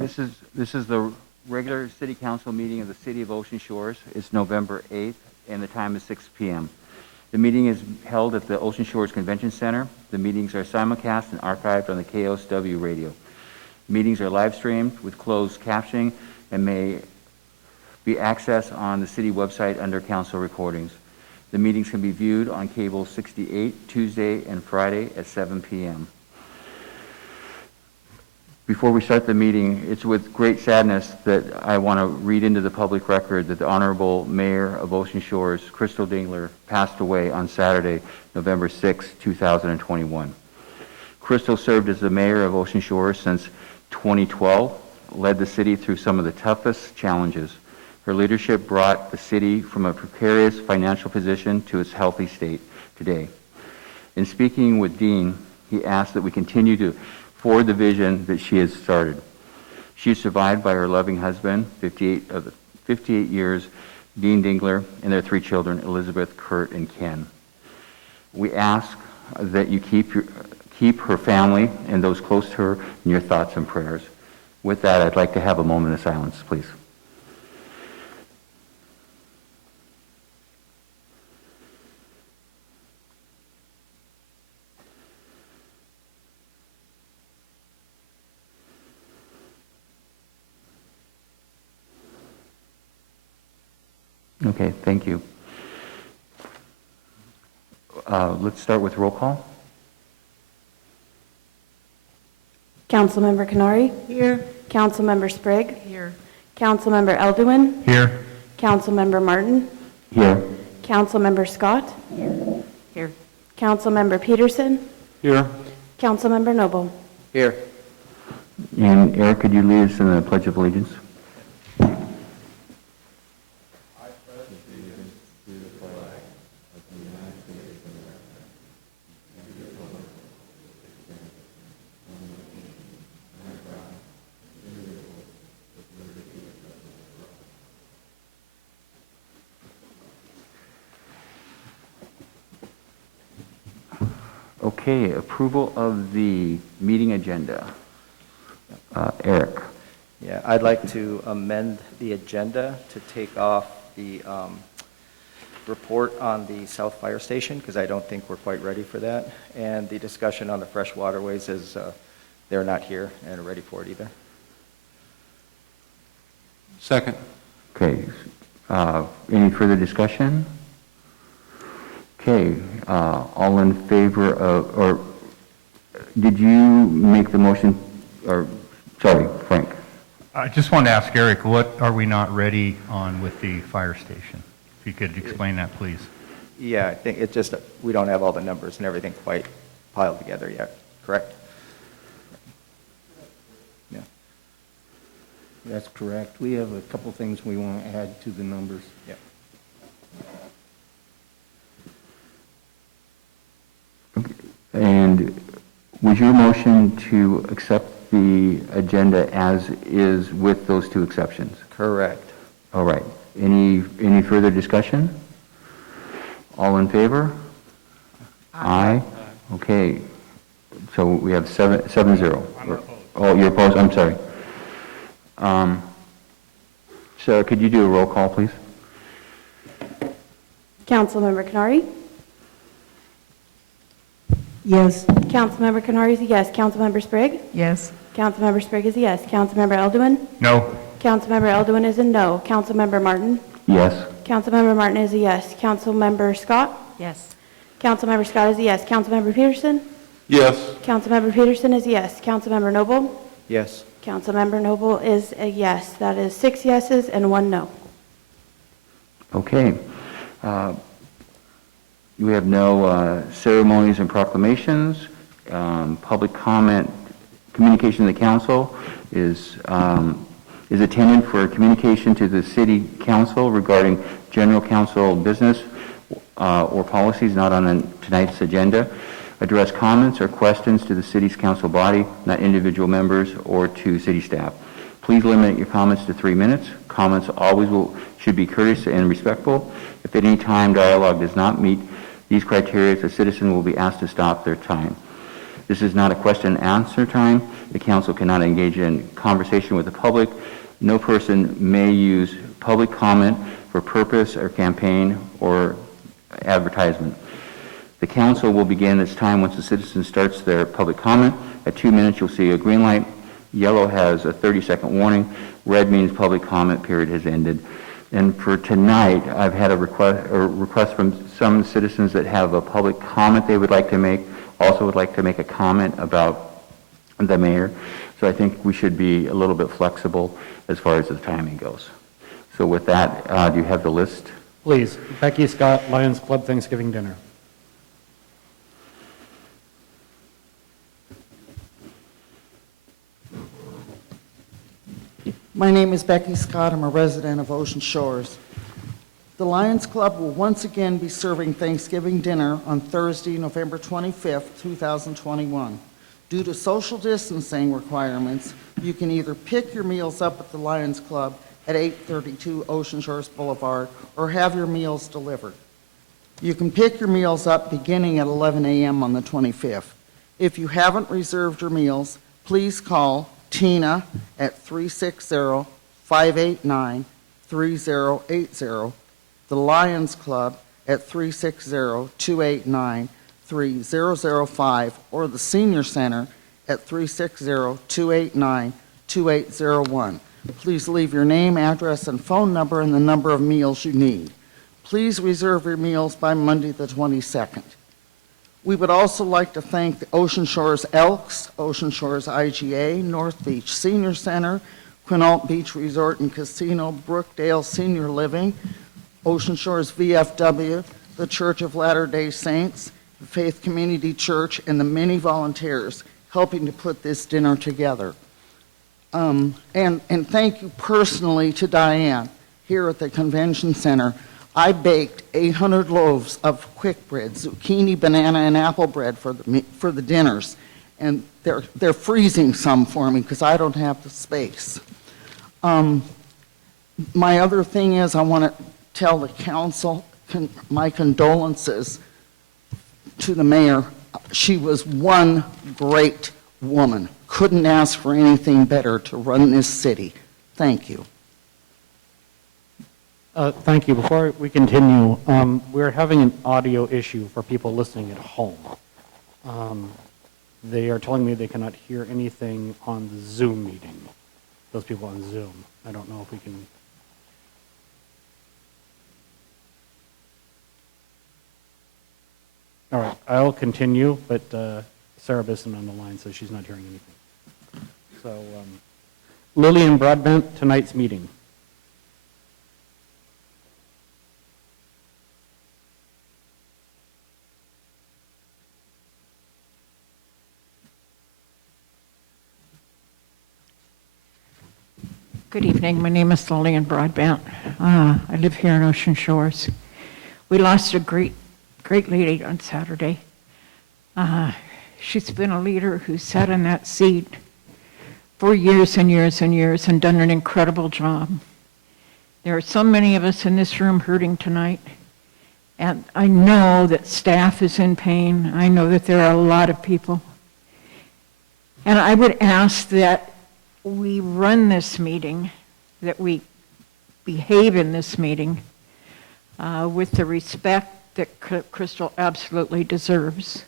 This is the regular City Council meeting of the City of Ocean Shores. It's November 8th, and the time is 6 p.m. The meeting is held at the Ocean Shores Convention Center. The meetings are simulcast and archived on the KOSW radio. Meetings are live streamed with closed captioning and may be accessed on the city website under council recordings. The meetings can be viewed on cable 68 Tuesday and Friday at 7 p.m. Before we start the meeting, it's with great sadness that I want to read into the public record that the Honorable Mayor of Ocean Shores, Crystal Dingler, passed away on Saturday, November 6, 2021. Crystal served as the mayor of Ocean Shores since 2012, led the city through some of the toughest challenges. Her leadership brought the city from a precarious financial position to its healthy state today. In speaking with Dean, he asked that we continue to forward the vision that she has started. She is survived by her loving husband, 58 years, Dean Dingler, and their 3 children, Elizabeth, Kurt, and Ken. We ask that you keep her family and those close to her in your thoughts and prayers. With that, I'd like to have a moment of silence, please. Okay, thank you. Let's start with roll call. Councilmember Canary. Here. Councilmember Sprague. Here. Councilmember Elduin. Here. Councilmember Martin. Here. Councilmember Scott. Here. Councilmember Peterson. Here. Councilmember Noble. Here. And Eric, could you lead us in the Pledge of Allegiance? Okay, approval of the meeting agenda. Eric. Yeah, I'd like to amend the agenda to take off the report on the South Fire Station, because I don't think we're quite ready for that. And the discussion on the fresh waterways is they're not here and ready for it either. Second. Okay, any further discussion? Okay, all in favor of, or did you make the motion, or, sorry, Frank. I just wanted to ask Eric, what are we not ready on with the fire station? If you could explain that, please. Yeah, I think it's just we don't have all the numbers and everything quite piled together yet, correct? Yeah. That's correct. We have a couple things we want to add to the numbers. Yeah. And was your motion to accept the agenda as is with those 2 exceptions? Correct. All right. Any further discussion? All in favor? Aye. Okay. So we have 7-0. I'm opposed. Oh, you're opposed? I'm sorry. Sarah, could you do a roll call, please? Councilmember Canary. Yes. Councilmember Canary is a yes. Councilmember Sprague. Yes. Councilmember Sprague is a yes. Councilmember Elduin. No. Councilmember Elduin is a no. Councilmember Martin. Yes. Councilmember Martin is a yes. Councilmember Scott. Yes. Councilmember Scott is a yes. Councilmember Peterson. Yes. Councilmember Peterson is a yes. Councilmember Noble. Yes. Councilmember Noble is a yes. That is 6 yeses and 1 no. Okay. We have no ceremonies and proclamations. Public comment, communication to the council is attended for communication to the city council regarding general council business or policies not on tonight's agenda. Address comments or questions to the city's council body, not individual members or to city staff. Please limit your comments to 3 minutes. Comments always should be courteous and respectful. If at any time dialogue does not meet these criteria, a citizen will be asked to stop their time. This is not a question and answer time. The council cannot engage in conversation with the public. No person may use public comment for purpose or campaign or advertisement. The council will begin its time once the citizen starts their public comment. At 2 minutes, you'll see a green light. Yellow has a 30-second warning. Red means public comment period has ended. And for tonight, I've had a request from some citizens that have a public comment they would like to make, also would like to make a comment about the mayor. So I think we should be a little bit flexible as far as the timing goes. So with that, do you have the list? Please, Becky Scott, Lions Club Thanksgiving Dinner. My name is Becky Scott. I'm a resident of Ocean Shores. The Lions Club will once again be serving Thanksgiving dinner on Thursday, November 25th, 2021. Due to social distancing requirements, you can either pick your meals up at the Lions Club at 832 Ocean Shores Boulevard or have your meals delivered. You can pick your meals up beginning at 11 a.m. on the 25th. If you haven't reserved your meals, please call Tina at 360-589-3080, the Lions Club at 360-289-3005, or the Senior Center at 360-289-2801. Please leave your name, address, and phone number and the number of meals you need. Please reserve your meals by Monday the 22nd. We would also like to thank the Ocean Shores Elks, Ocean Shores IGA, North Beach Senior Center, Quinault Beach Resort and Casino, Brookdale Senior Living, Ocean Shores VFW, the Church of Latter-day Saints, the Faith Community Church, and the many volunteers helping to put this dinner together. And thank you personally to Diane here at the Convention Center. I baked 800 loaves of quick bread, zucchini, banana, and apple bread for the dinners, and they're freezing some for me because I don't have the space. My other thing is I want to tell the council my condolences to the mayor. She was one great woman. Couldn't ask for anything better to run this city. Thank you. Thank you. Before we continue, we're having an audio issue for people listening at home. They are telling me they cannot hear anything on the Zoom meeting. Those people on Zoom. I don't know if we can. All right, I'll continue, but Sarah Bisson on the line says she's not hearing anything. So, Lillian Broadbent, tonight's meeting. Good evening. My name is Lillian Broadbent. I live here in Ocean Shores. We lost a great lady on Saturday. She's been a leader who sat in that seat for years and years and years and done an incredible job. There are so many of us in this room hurting tonight, and I know that staff is in pain. I know that there are a lot of people. And I would ask that we run this meeting, that we behave in this meeting with the respect that Crystal absolutely deserves.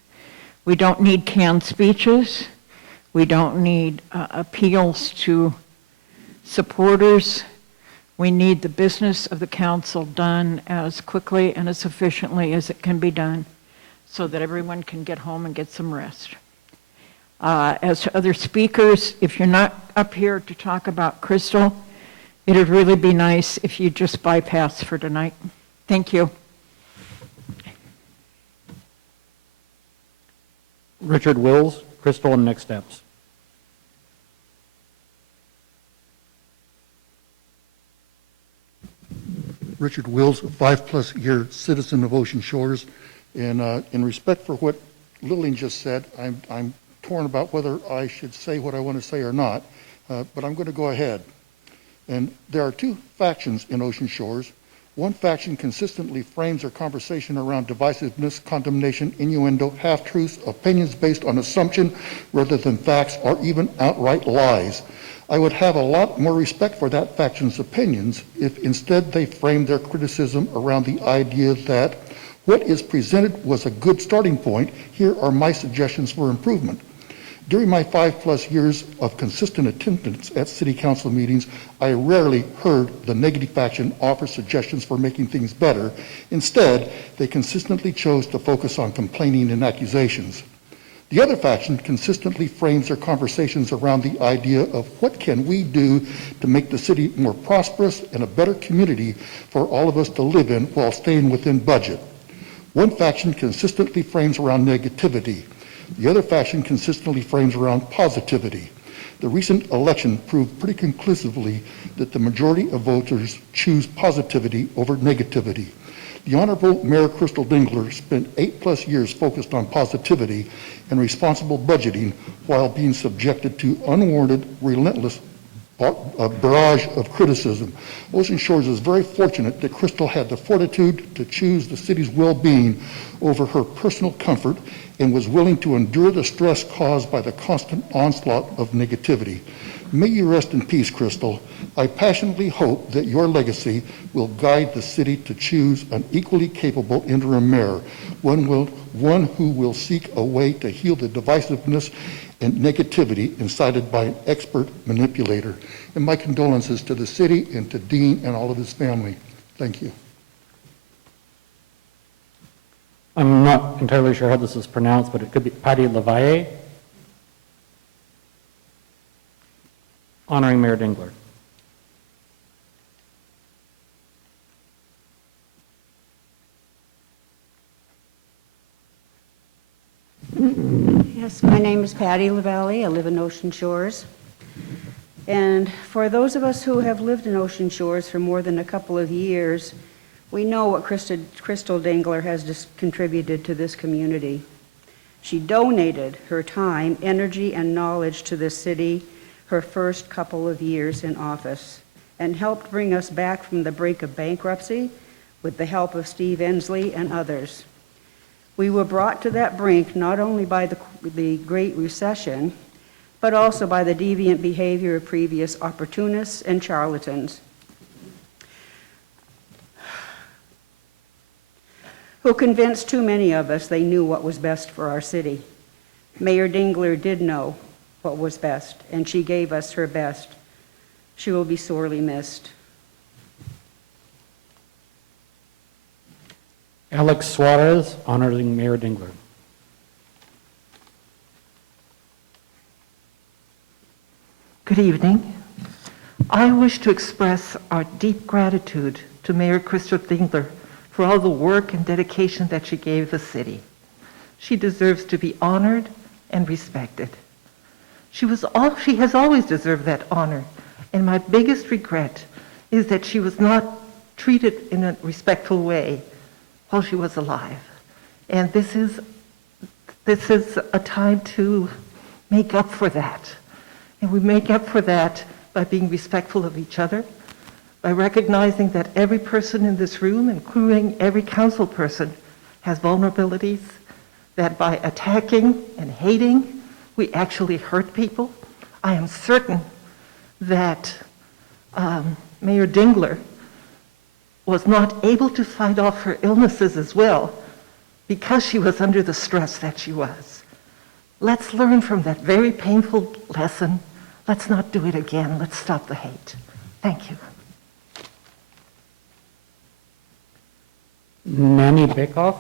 We don't need canned speeches. We don't need appeals to supporters. We need the business of the council done as quickly and as efficiently as it can be done so that everyone can get home and get some rest. As to other speakers, if you're not up here to talk about Crystal, it would really be nice if you just bypass for tonight. Thank you. Richard Wills, Crystal, and next steps. Richard Wills, a 5+ year citizen of Ocean Shores, and in respect for what Lillian just said, I'm torn about whether I should say what I want to say or not, but I'm going to go ahead. And there are two factions in Ocean Shores. One faction consistently frames their conversation around divisiveness, condemnation, innuendo, half-truths, opinions based on assumption rather than facts, or even outright lies. I would have a lot more respect for that faction's opinions if instead they framed their criticism around the idea that what is presented was a good starting point. Here are my suggestions for improvement. During my 5+ years of consistent attendance at city council meetings, I rarely heard the negative faction offer suggestions for making things better. Instead, they consistently chose to focus on complaining and accusations. The other faction consistently frames their conversations around the idea of what can we do to make the city more prosperous and a better community for all of us to live in while staying within budget. One faction consistently frames around negativity. The other faction consistently frames around positivity. The recent election proved pretty conclusively that the majority of voters choose positivity over negativity. The Honorable Mayor Crystal Dingler spent 8+ years focused on positivity and responsible budgeting while being subjected to unwarranted, relentless barrage of criticism. Ocean Shores is very fortunate that Crystal had the fortitude to choose the city's well-being over her personal comfort and was willing to endure the stress caused by the constant onslaught of negativity. May you rest in peace, Crystal. I passionately hope that your legacy will guide the city to choose an equally capable interim mayor, one who will seek a way to heal the divisiveness and negativity incited by an expert manipulator. And my condolences to the city and to Dean and all of his family. Thank you. I'm not entirely sure how this is pronounced, but it could be Patty Levaye, honoring Mayor Dingler. Yes, my name is Patty LaValle. I live in Ocean Shores. And for those of us who have lived in Ocean Shores for more than a couple of years, we know what Crystal Dingler has contributed to this community. She donated her time, energy, and knowledge to this city her first couple of years in office and helped bring us back from the brink of bankruptcy with the help of Steve Ensley and others. We were brought to that brink not only by the Great Recession, but also by the deviant behavior of previous opportunists and charlatans who convinced too many of us they knew what was best for our city. Mayor Dingler did know what was best, and she gave us her best. She will be sorely missed. Alex Suarez, honoring Mayor Dingler. Good evening. I wish to express our deep gratitude to Mayor Crystal Dingler for all the work and dedication that she gave the city. She deserves to be honored and respected. She has always deserved that honor, and my biggest regret is that she was not treated in a respectful way while she was alive. And this is a time to make up for that. And we make up for that by being respectful of each other, by recognizing that every person in this room, including every council person, has vulnerabilities, that by attacking and hating, we actually hurt people. I am certain that Mayor Dingler was not able to fight off her illnesses as well because she was under the stress that she was. Let's learn from that very painful lesson. Let's not do it again. Let's stop the hate. Thank you. Nanny Bickoff.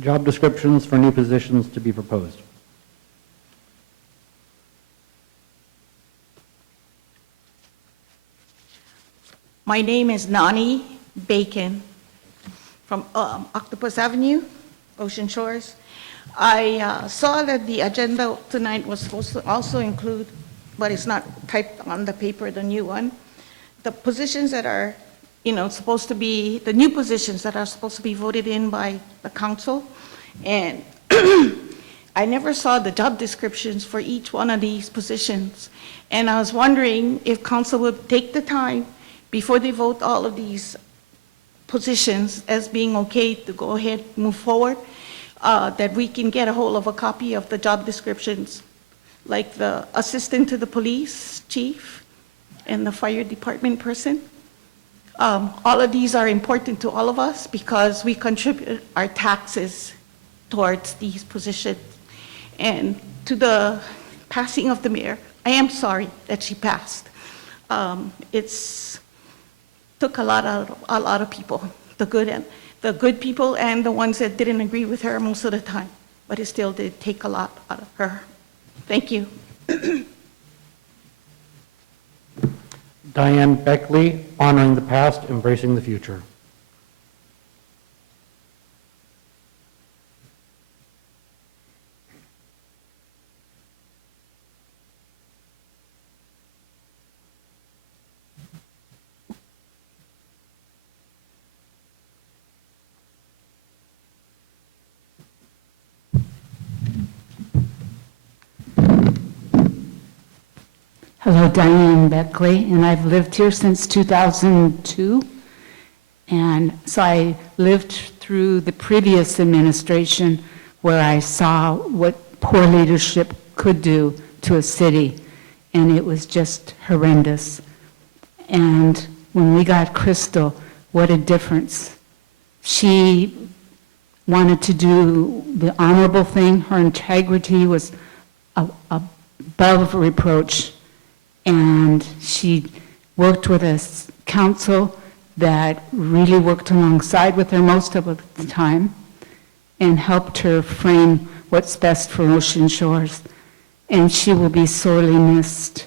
Job descriptions for new positions to be proposed. My name is Nani Bacon from Octopus Avenue, Ocean Shores. I saw that the agenda tonight was supposed to also include, but it's not typed on the paper, the new one, the positions that are, supposed to be, the new positions that are supposed to be voted in by the council. And I never saw the job descriptions for each one of these positions. And I was wondering if council would take the time before they vote all of these positions as being okay to go ahead, move forward, that we can get a hold of a copy of the job descriptions, like the assistant to the police chief and the fire department person. All of these are important to all of us because we contribute our taxes towards these positions. And to the passing of the mayor, I am sorry that she passed. It's took a lot of people, the good people and the ones that didn't agree with her most of the time, but it still did take a lot out of her. Thank you. Diane Beckley, honoring the past, embracing the future. Hello, Diane Beckley, and I've lived here since 2002. And so I lived through the previous administration where I saw what poor leadership could do to a city, and it was just horrendous. And when we got Crystal, what a difference. She wanted to do the honorable thing. Her integrity was above reproach. And she worked with a council that really worked alongside with her most of the time and helped her frame what's best for Ocean Shores. And she will be sorely missed.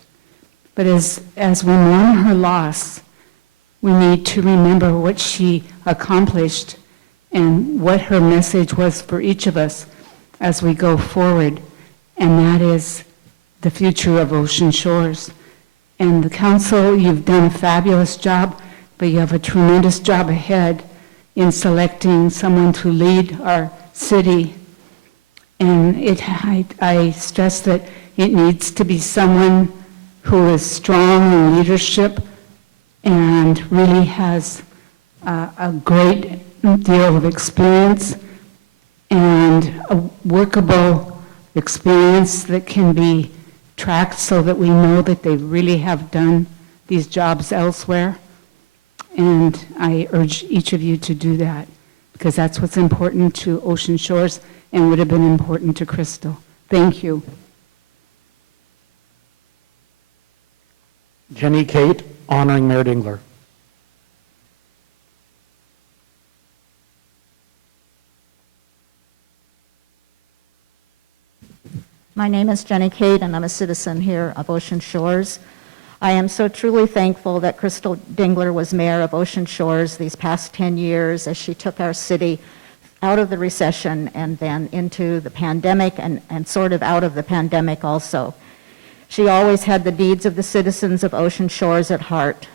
But as we mourn her loss, we need to remember what she accomplished and what her message was for each of us as we go forward. And that is the future of Ocean Shores. And the council, you've done a fabulous job, but you have a tremendous job ahead in selecting someone to lead our city. And I stress that it needs to be someone who is strong in leadership and really has a great deal of experience and a workable experience that can be tracked so that we know that they really have done these jobs elsewhere. And I urge each of you to do that because that's what's important to Ocean Shores and would have been important to Crystal. Thank you. Jenny Kate, honoring Mayor Dingler. My name is Jenny Cade, and I'm a citizen here of Ocean Shores. I am so truly thankful that Crystal Dingler was mayor of Ocean Shores these past 10 years as she took our city out of the recession and then into the pandemic and sort of out of the pandemic also. She always had the needs of the citizens of Ocean Shores at heart.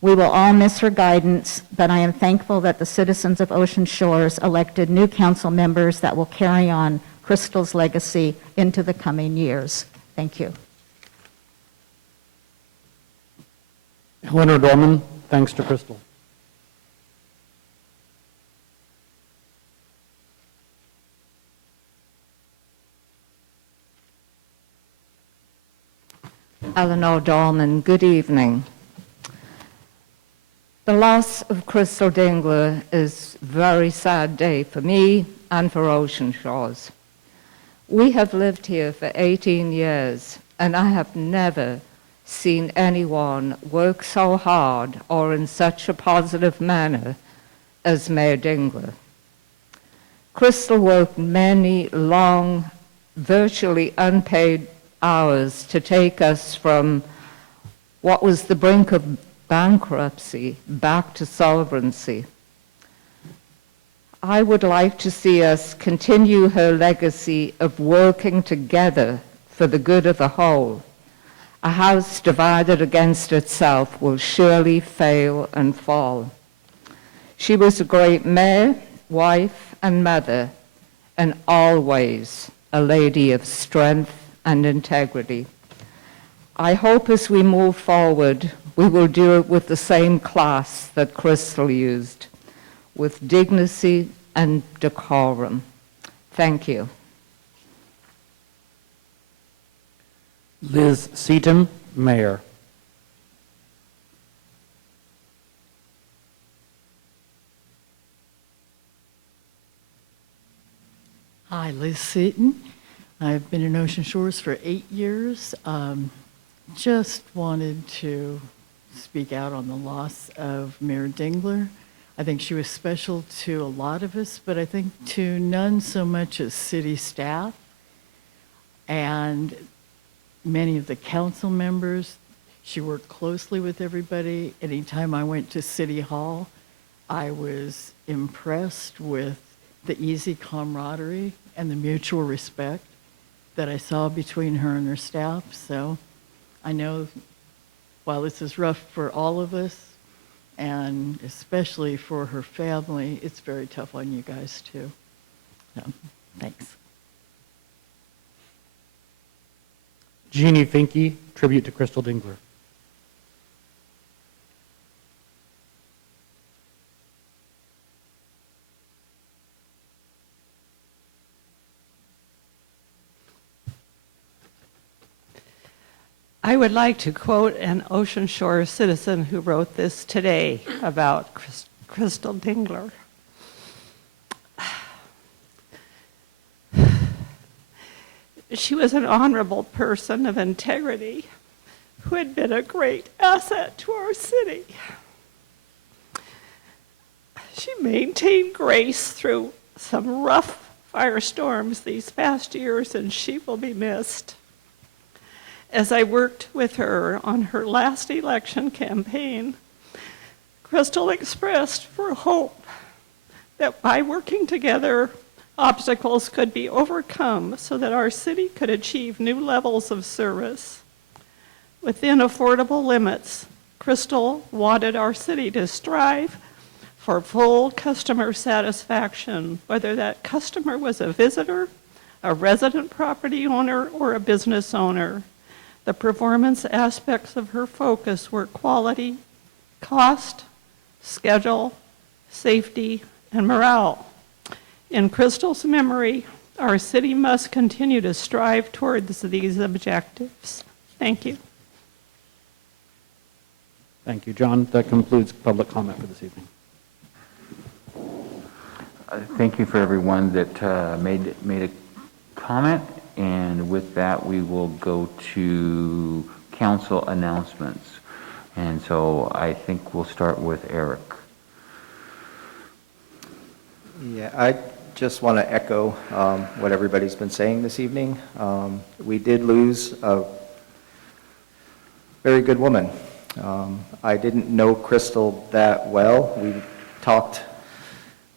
We will all miss her guidance, but I am thankful that the citizens of Ocean Shores elected new council members that will carry on Crystal's legacy into the coming years. Thank you. Eleanor Dorman, thanks to Crystal. Eleanor Dorman, good evening. The loss of Crystal Dingler is a very sad day for me and for Ocean Shores. We have lived here for 18 years, and I have never seen anyone work so hard or in such a positive manner as Mayor Dingler. Crystal worked many long, virtually unpaid hours to take us from what was the brink of bankruptcy back to solvency. I would like to see us continue her legacy of working together for the good of the whole. A house divided against itself will surely fail and fall. She was a great mayor, wife, and mother, and always a lady of strength and integrity. I hope as we move forward, we will do it with the same class that Crystal used, with dignity and decorum. Thank you. Liz Seaton, Mayor. Hi, Liz Seaton. I've been in Ocean Shores for 8 years. Just wanted to speak out on the loss of Mayor Dingler. I think she was special to a lot of us, but I think to none so much as city staff and many of the council members. She worked closely with everybody. Anytime I went to City Hall, I was impressed with the easy camaraderie and the mutual respect that I saw between her and her staff. So I know while this is rough for all of us, and especially for her family, it's very tough on you guys too. So, thanks. Jeannie Finke, tribute to Crystal Dingler. I would like to quote an Ocean Shore citizen who wrote this today about Crystal Dingler. She was an honorable person of integrity who had been a great asset to our city. She maintained grace through some rough firestorms these past years, and she will be missed. As I worked with her on her last election campaign, Crystal expressed for hope that by working together, obstacles could be overcome so that our city could achieve new levels of service. Within affordable limits, Crystal wanted our city to strive for full customer satisfaction, whether that customer was a visitor, a resident property owner, or a business owner. The performance aspects of her focus were quality, cost, schedule, safety, and morale. In Crystal's memory, our city must continue to strive towards these objectives. Thank you. Thank you, John. That concludes public comment for this evening. Thank you for everyone that made a comment. And with that, we will go to council announcements. And so I think we'll start with Eric. Yeah, I just want to echo what everybody's been saying this evening. We did lose a very good woman. I didn't know Crystal that well. We talked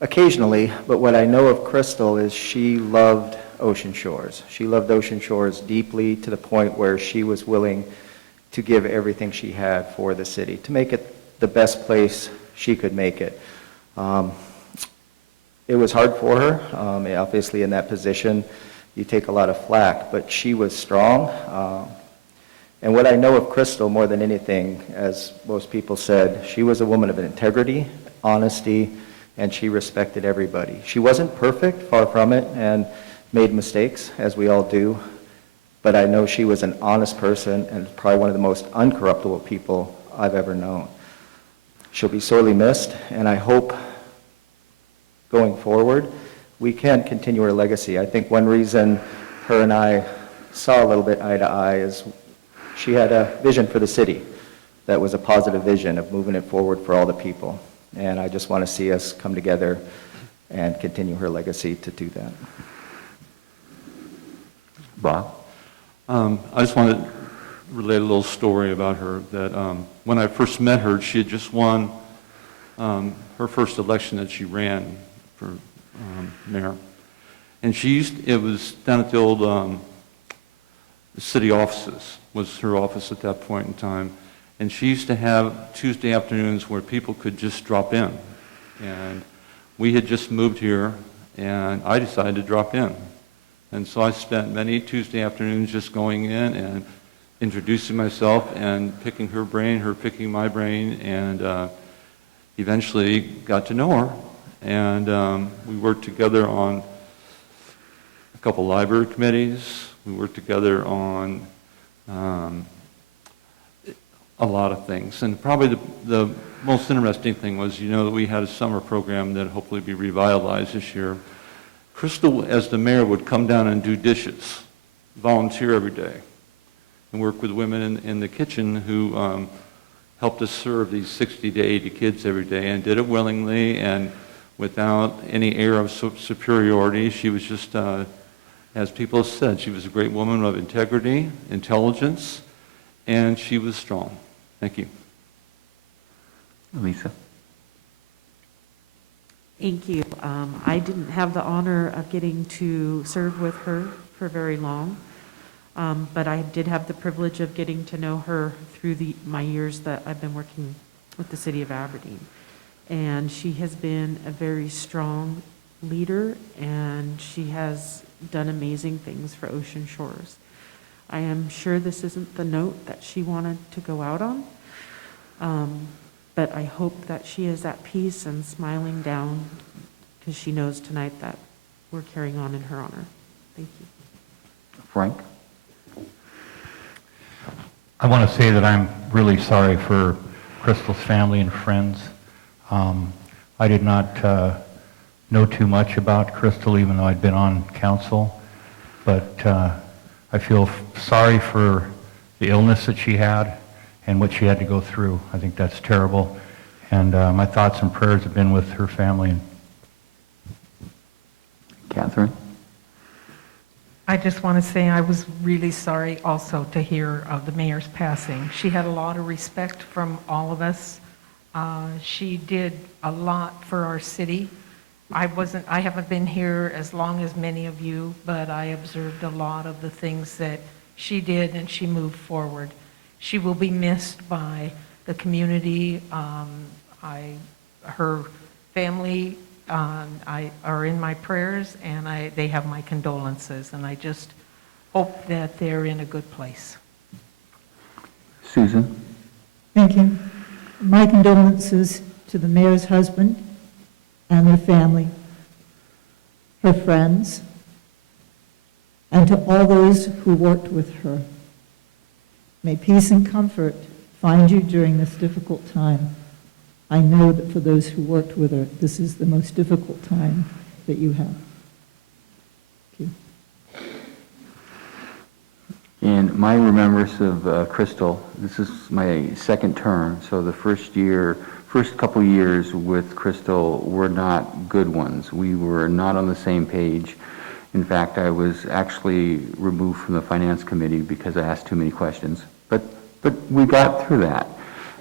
occasionally, but what I know of Crystal is she loved Ocean Shores. She loved Ocean Shores deeply to the point where she was willing to give everything she had for the city, to make it the best place she could make it. It was hard for her. Obviously in that position, you take a lot of flack, but she was strong. And what I know of Crystal more than anything, as most people said, she was a woman of integrity, honesty, and she respected everybody. She wasn't perfect, far from it, and made mistakes, as we all do, but I know she was an honest person and probably one of the most uncorruptible people I've ever known. She'll be sorely missed, and I hope going forward we can continue her legacy. I think one reason her and I saw a little bit eye to eye is she had a vision for the city that was a positive vision of moving it forward for all the people, and I just want to see us come together and continue her legacy to do that. Bob? I just want to relate a little story about her, that when I first met her, she had just won her first election that she ran for mayor. And it was down at the old city offices, was her office at that point in time. And she used to have Tuesday afternoons where people could just drop in. And we had just moved here, and I decided to drop in. And so I spent many Tuesday afternoons just going in and introducing myself and picking her brain, her picking my brain, and eventually got to know her. And we worked together on a couple library committees. We worked together on a lot of things. And probably the most interesting thing was, you know, that we had a summer program that hopefully be revitalized this year. Crystal, as the mayor, would come down and do dishes, volunteer every day, and work with women in the kitchen who helped us serve these 60 to 80 kids every day, and did it willingly and without any air of superiority. She was just, as people have said, she was a great woman of integrity, intelligence, and she was strong. Thank you. Lisa? Thank you. I didn't have the honor of getting to serve with her for very long, but I did have the privilege of getting to know her through my years that I've been working with the city of Aberdeen. And she has been a very strong leader, and she has done amazing things for Ocean Shores. I am sure this isn't the note that she wanted to go out on, but I hope that she is at peace and smiling down, because she knows tonight that we're carrying on in her honor. Thank you. Frank? I want to say that I'm really sorry for Crystal's family and friends. I did not know too much about Crystal, even though I'd been on council, but I feel sorry for the illness that she had and what she had to go through. I think that's terrible, and my thoughts and prayers have been with her family. Catherine? I just want to say I was really sorry also to hear of the mayor's passing. She had a lot of respect from all of us. She did a lot for our city. I haven't been here as long as many of you, but I observed a lot of the things that she did, and she moved forward. She will be missed by the community. Her family are in my prayers, and they have my condolences, and I just hope that they're in a good place. Susan? Thank you. My condolences to the mayor's husband and their family, her friends, and to all those who worked with her. May peace and comfort find you during this difficult time. I know that for those who worked with her, this is the most difficult time that you have. Thank you. In my remembrance of Crystal, this is my second term, so the first couple years with Crystal were not good ones. We were not on the same page. In fact, I was actually removed from the finance committee because I asked too many questions. But we got through that.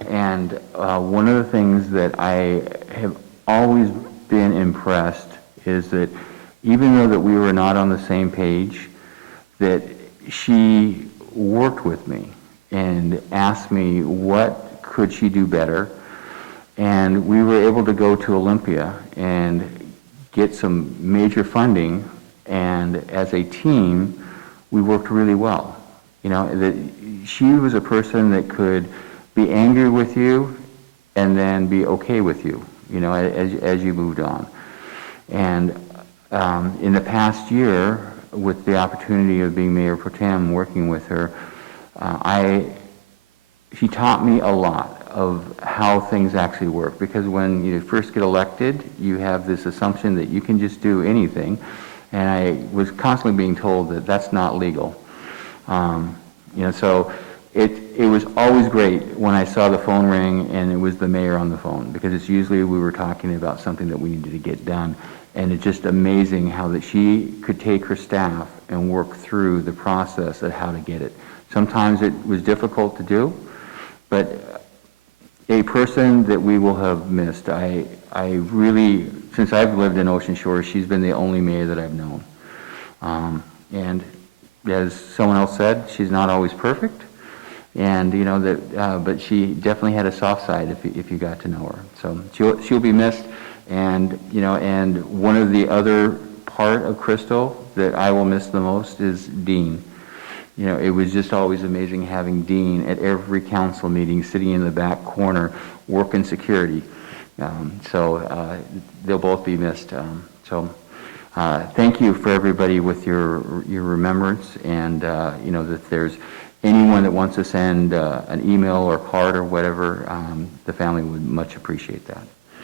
And one of the things that I have always been impressed is that even though that we were not on the same page, that she worked with me and asked me what could she do better. And we were able to go to Olympia and get some major funding, and as a team, we worked really well. You know, that she was a person that could be angry with you and then be okay with you, you know, as you moved on. And in the past year, with the opportunity of being Mayor Pro Tem, working with her, she taught me a lot of how things actually work, because when you first get elected, you have this assumption that you can just do anything, and I was constantly being told that that's not legal. You know, so it was always great when I saw the phone ring and it was the mayor on the phone, because it's usually we were talking about something that we needed to get done, and it's just amazing how that she could take her staff and work through the process of how to get it. Sometimes it was difficult to do, but a person that we will have missed. I really, since I've lived in Ocean Shores, she's been the only mayor that I've known. And as someone else said, she's not always perfect, and you know that, but she definitely had a soft side if you got to know her. So she'll be missed, and you know, and one of the other part of Crystal that I will miss the most is Dean. You know, it was just always amazing having Dean at every council meeting, sitting in the back corner, working security. They'll both be missed. Thank you for everybody with your remembrance, and you know, that there's anyone that wants to send an email or card or whatever, the family would much appreciate that.